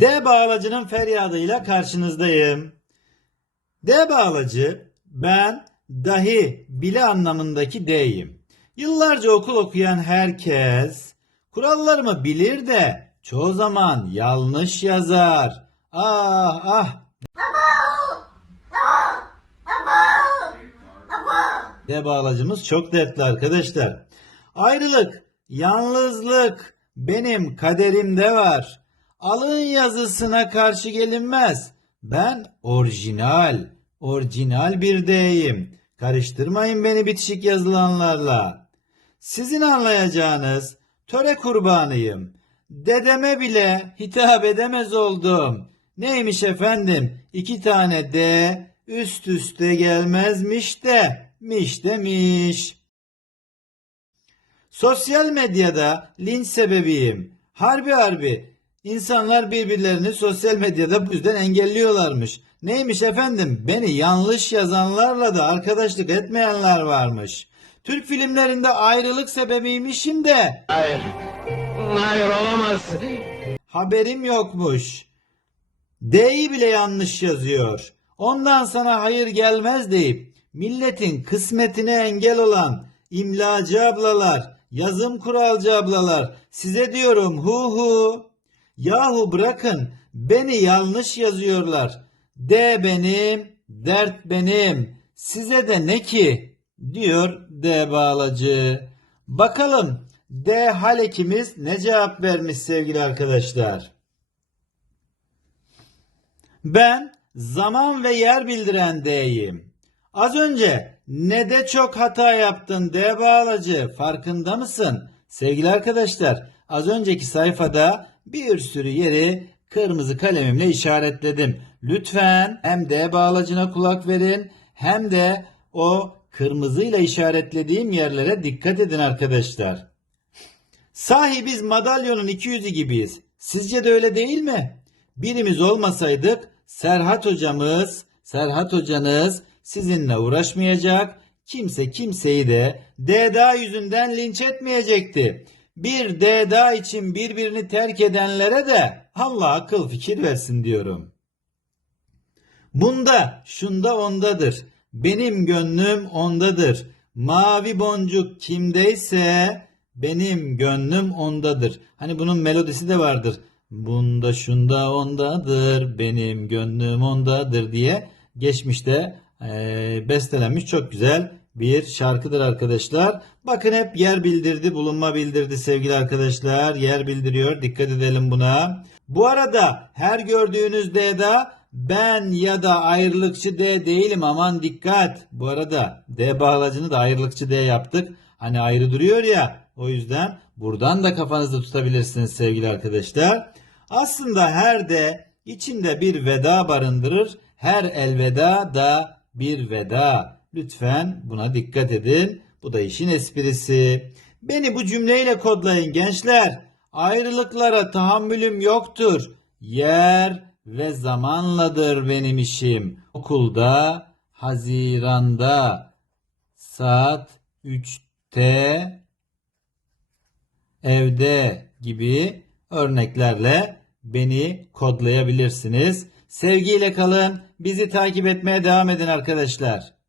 D bağlacının feryadıyla karşınızdayım. D bağlacı ben dahi bile anlamındaki D'yim. Yıllarca okul okuyan herkes kurallarımı bilir de çoğu zaman yanlış yazar. Ah ah. D bağlacımız çok dertli arkadaşlar. Ayrılık, yalnızlık benim kaderimde var. Alın yazısına karşı gelinmez. Ben orijinal, orijinal bir D'yim. Karıştırmayın beni bitişik yazılanlarla. Sizin anlayacağınız töre kurbanıyım. Dedeme bile hitap edemez oldum. Neymiş efendim? İki tane D üst üste gelmezmiş de miş demiş. Sosyal medyada linç sebebiyim. Harbi harbi. İnsanlar birbirlerini sosyal medyada bu yüzden engelliyorlarmış. Neymiş efendim? Beni yanlış yazanlarla da arkadaşlık etmeyenler varmış. Türk filmlerinde ayrılık sebebiymişim de Hayır. Hayır olamaz. haberim yokmuş. D'yi bile yanlış yazıyor. Ondan sana hayır gelmez deyip milletin kısmetine engel olan imlacı ablalar, yazım kuralcı ablalar size diyorum hu hu. Yahu bırakın beni yanlış yazıyorlar. D benim, dert benim. Size de ne ki? diyor D bağlacı. Bakalım D halekimiz ne cevap vermiş sevgili arkadaşlar. Ben zaman ve yer bildiren D'yim. Az önce ne de çok hata yaptın D bağlacı farkında mısın? Sevgili arkadaşlar az önceki sayfada bir sürü yeri kırmızı kalemimle işaretledim. Lütfen hem D bağlacına kulak verin hem de o kırmızıyla işaretlediğim yerlere dikkat edin arkadaşlar. Sahi biz madalyonun iki yüzü gibiyiz. Sizce de öyle değil mi? Birimiz olmasaydık Serhat hocamız, Serhat hocanız sizinle uğraşmayacak. Kimse kimseyi de DDA yüzünden linç etmeyecekti. Bir DDA için birbirini terk edenlere de Allah akıl fikir versin diyorum. Bunda, şunda ondadır. Benim gönlüm ondadır. Mavi boncuk kimdeyse benim gönlüm ondadır. Hani bunun melodisi de vardır. Bunda şunda ondadır. Benim gönlüm ondadır diye geçmişte eee bestelenmiş çok güzel bir şarkıdır arkadaşlar. Bakın hep yer bildirdi, bulunma bildirdi sevgili arkadaşlar. Yer bildiriyor. Dikkat edelim buna. Bu arada her gördüğünüz D'da ben ya da ayrılıkçı D değilim aman dikkat. Bu arada D bağlacını da ayrılıkçı D yaptık. Hani ayrı duruyor ya o yüzden buradan da kafanızda tutabilirsiniz sevgili arkadaşlar. Aslında her D içinde bir veda barındırır. Her elveda da bir veda. Lütfen buna dikkat edin. Bu da işin esprisi. Beni bu cümleyle kodlayın gençler. Ayrılıklara tahammülüm yoktur. Yer ve zamanladır benim işim. Okulda, Haziran'da saat 3'te evde gibi örneklerle beni kodlayabilirsiniz. Sevgiyle kalın. Bizi takip etmeye devam edin arkadaşlar.